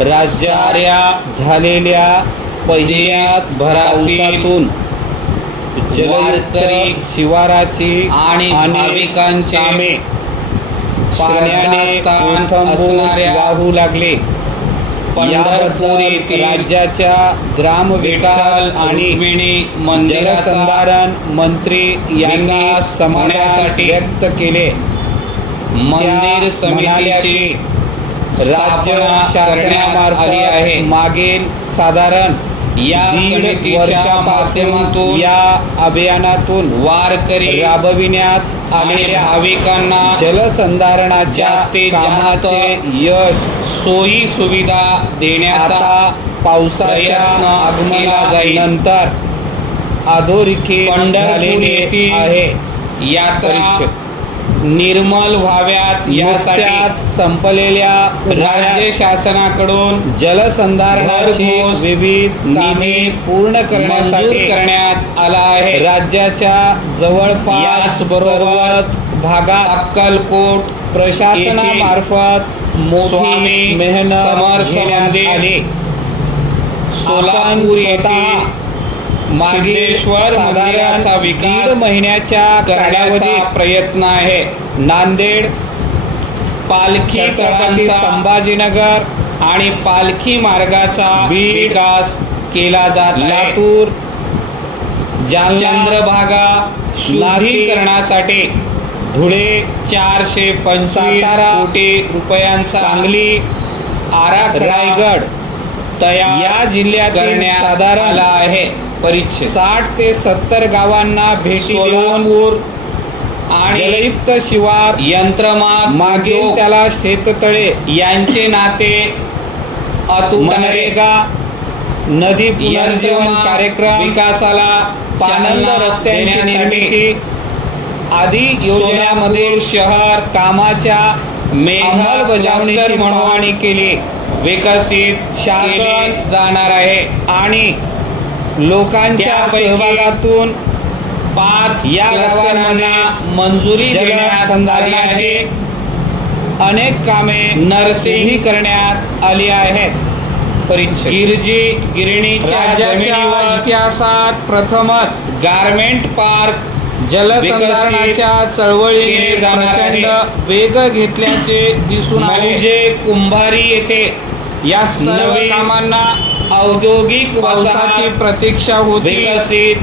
राज्यात झालेल्या पहिल्याच पावसातून वारकरी शिवाराची आणि भाविकांचे कामे श्रद्धास्थान असणाऱ्या वाहू लागले. पंढरपूर येथील राज्याच्या ग्रामविकास आणि जलसंधारण मंत्री यांनी समाधान व्यक्त केले. मंदिर समितीची राज्य शासनामार्फत आली आहे. मागील साधारण या समितीच्या माध्यमातून या अभियानातून वारकरी राबविण्यात आलेल्या भाविकांना जलसंधारणाच्या कामाचे यश सोयी सुविधा देण्याचा पावसाच्या आगमनानंतर अधोरेखित पंढरपूर आहे. यात्रा निर्मल व्हाव्यात यासाठी संपलेल्या राज्य शासनाकडून जलसंधारणाची विविध निधी पूर्ण करण्यात आला आहे. राज्याच्या जवळपास बरोबरच भागात अक्कलकोट प्रशासनामार्फत मोठी मेहनत घेण्यात आली. सोलापूर येथे मार्गेश्वर मंदिराचा विकास महिन्याच्या करण्याचा प्रयत्न आहे. नांदेड पालखी तळांचा संभाजीनगर आणि पालखी मार्गाचा विकास केला जात. लातूर चंद्रभागा शुद्धीकरणासाठी धुळे 425 कोटी रुपयांचा सांगली आराखडा रायगड तयार या जिल्ह्यात करण्यात साधारण आला आहे. परिच्छेद 60 ते 70 गावांना भेटी सोलापूर आणि जलयुक्त शिवार यंत्रमाग मागील त्याला शेततळे यांचे नाते मनरेगा नदी पुनर्जीवन कार्यक्रम विकासाला चालना रस्त्यांची निर्मिती आदी योजनांमध्ये शहर कामाच्या अंमलबजावणीची मनमानी केली. विकसित शासन जाणार आहे आणि लोकांच्या सहभागातून 5 या गावांना मंजुरी देण्यात आली आहे. अनेक कामे नरसिंही करण्यात आली आहेत. गिरणीच्या जमिनीवर इतिहासात प्रथमच गारमेंट पार्क जलसंधारणाच्या चळवळीने प्रचंड वेग घेतल्याचे दिसून आले. जे कुंभारी येथे या सर्व कामांना औद्योगिक वसाहतीची प्रतीक्षा होती विकसित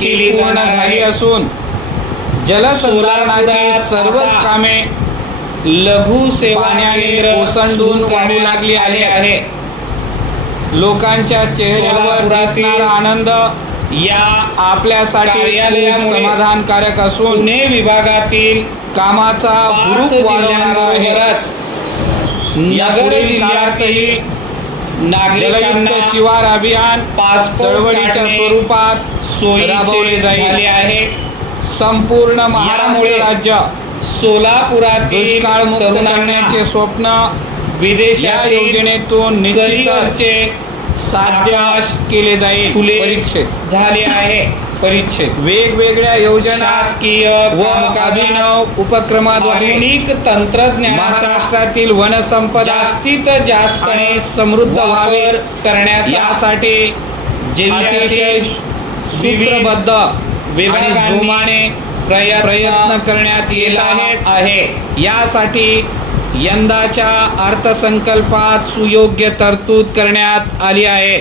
केली झाली असून जलसंधारणाची सर्वच कामे लघु सेवांनी ओसंडून वाढू लागली आहे. लोकांच्या चेहऱ्यावर दिसणारा आनंद या आपल्यासाठी समाधानकारक असून पुणे विभागातील कामाचा भूरूप वाढवणारा आहे. नगर जिल्ह्यातही नागरिकांना शिवार अभियान चळवळीच्या स्वरूपात सोयी राबवले झाले आहे. संपूर्ण महाराष्ट्र राज्य सोलापुरातील दुष्काळमुक्त करण्याचे स्वप्न विदेशात योजनेतून निश्चितचे साध्य केले जाईल. परीक्षेत झाले आहे. परिच्छेद वेगवेगळ्या योजना शासकीय व अभिनव उपक्रमाद्वारे आधुनिक तंत्रज्ञानाचा महाराष्ट्रातील वनसंपदा जास्तीत जास्त समृद्ध व्हावी करण्यात यासाठी जिल्ह्यातील सूत्रबद्ध विभागांनी प्रयत्न करण्यात येत आहे. यासाठी यंदाच्या अर्थसंकल्पात सुयोग्य तरतूद करण्यात आली आहे.